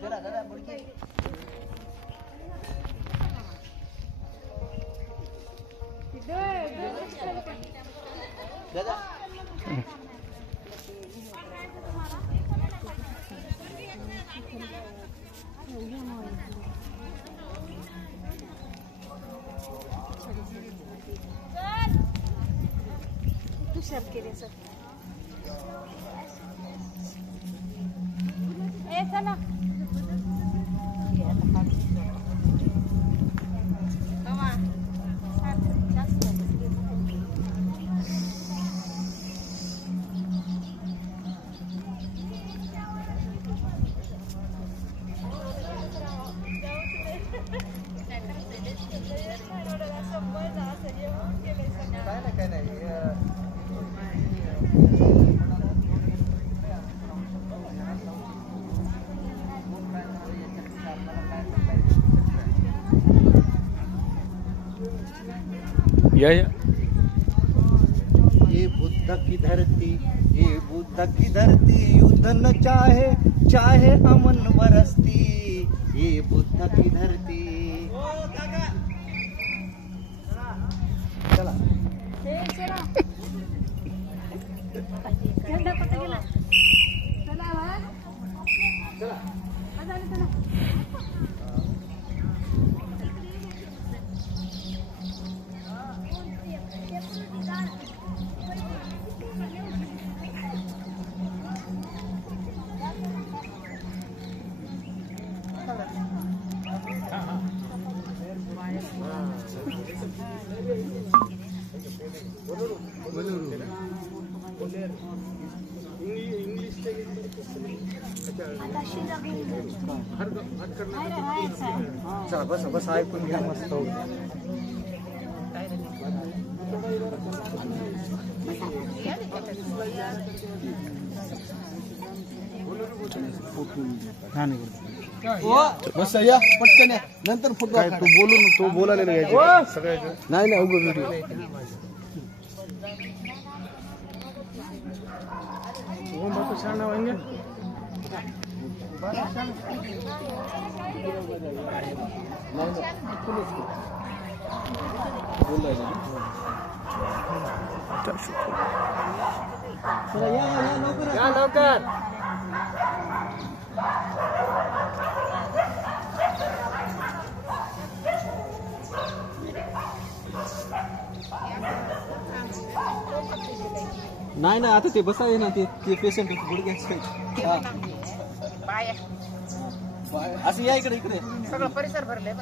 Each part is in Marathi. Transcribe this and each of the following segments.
चला दादा बुडके दादा पुशअप केले सर ए चला ये बुद्ध की धरती, ये बुद्ध की धरती, युद्ध न चाहे चाहे अमन बरसती, ये बुद्ध की धरती। चला झेंडा कुठे गेला चला चला चला चला बस बस ऐकून घ्या मस्त बस या पटकन या नंतर फोटो तू बोलून तू बोलायला सगळ्याचं नाही नाही उगं व्हिडिओ या लवकर नाही ना आता ते बसावे ना ते पेशंट गुडघ्याचे असं या इकडे इकडे सगळं परिसर भरले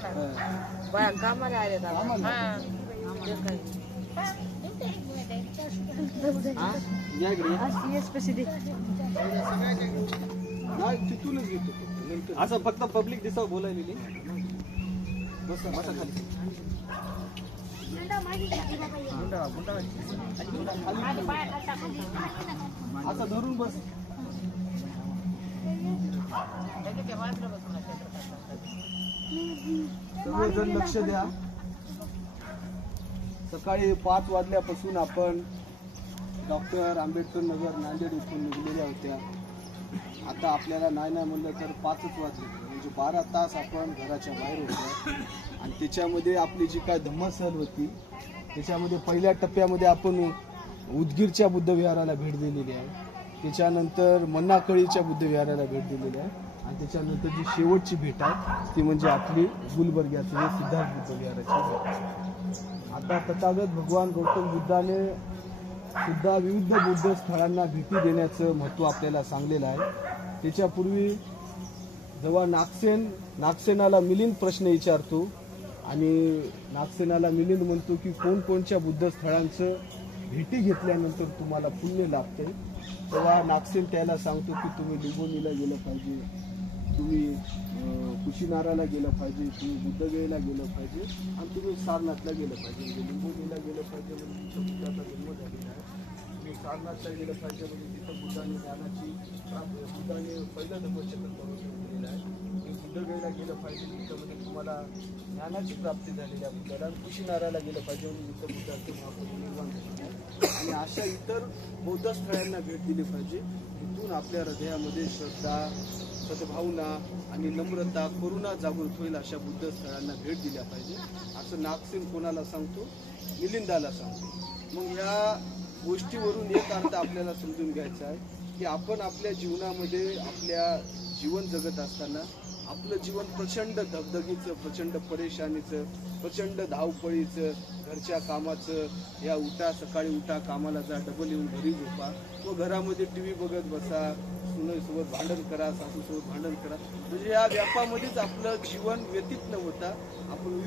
बाया कामाला आले या इकडे तिथूनच घेतो असं फक्त पब्लिक दिसावं बोलायलेली बस बसा खाली असं धरून बस सर्वजण लक्ष द्या सकाळी 5 वाजल्यापासून आपण डॉक्टर आंबेडकर नगर नांदेड इथून निघलेल्या होत्या आता आपल्याला नाही म्हणलं तर 5च वाजले म्हणजे 12 तास आपण घराच्या बाहेर होतो आणि त्याच्यामध्ये आपली जी काय धम्मसहल होती त्याच्यामध्ये पहिल्या टप्प्यामध्ये आपण उदगीरच्या बुद्ध विहाराला भेट दिलेली आहे त्याच्यानंतर मन्नाकळीच्या बुद्ध विहाराला भेट दिलेली आहे आणि त्याच्यानंतर जी शेवटची भेट आहे ती म्हणजे आपली गुलबर्ग्याचं हे सिद्धार्थ बुद्ध विहाराची भेट आता तथागत भगवान गौतम बुद्धाने सुद्धा विविध बुद्ध स्थळांना भेटी देण्याचं महत्त्व आपल्याला सांगलेलं आहे त्याच्यापूर्वी जेव्हा नागसेनाला मिलिंद प्रश्न विचारतो आणि नागसेनाला मिलिंद म्हणतो की कोणकोणच्या बुद्ध स्थळांचं भेटी घेतल्यानंतर तुम्हाला पुण्य लाभते तेव्हा नागसेन त्याला सांगतो की तुम्ही लिबोनीला गेलं पाहिजे तुम्ही कुशीनाराला गेलं पाहिजे, तुम्ही बुद्धगयेला गेलं पाहिजे आणि तुम्ही सारनाथला गेलं पाहिजे. म्हणजे लिंबोनीला गेलं पाहिजे म्हणजे तिथं बुद्धाचा जन्म झालेला आहे. तुम्ही सारनाथला गेलं पाहिजे म्हणजे तिथं बुद्धाने बुद्धाने पहिलं धम्मचक्र केलेलं आहे. तुम्ही बुद्धगयेला गेलं पाहिजे तिथं म्हणजे तुम्हाला ज्ञानाची प्राप्ती झालेली आहे बुद्धाला. आणि कुशीनाराला गेलं पाहिजे म्हणजे तिथं बुद्धाचे महाप्रभू निर्माण झाले आहे. आणि अशा इतर बौद्ध स्थळांना भेट दिली पाहिजे. इथून आपल्या हृदयामध्ये श्रद्धा, सद्भावना आणि नम्रता, करुणा जागृत होईल अशा बुद्ध स्थळांना भेट दिल्या पाहिजे असं नागसेन कोणाला सांगतो? मिलिंदाला सांगतो. मग ह्या गोष्टीवरून एक अर्थ आपल्याला समजून घ्यायचा आहे की आपण आपल्या जीवनामध्ये आपल्या जीवन जगत असताना आपलं जीवन प्रचंड धगधगीचं, प्रचंड परेशानीचं, प्रचंड धावपळीचं, घरच्या कामाचं, या उठा सकाळी उठा कामाला जा, डबल येऊन घरी झोपा, व घरामध्ये टीव्ही बघत बसा, सुनेसोबत भांडण करा, सासूसोबत भांडण करा, म्हणजे या व्यापामध्येच आपलं जीवन व्यतीत न होता आपण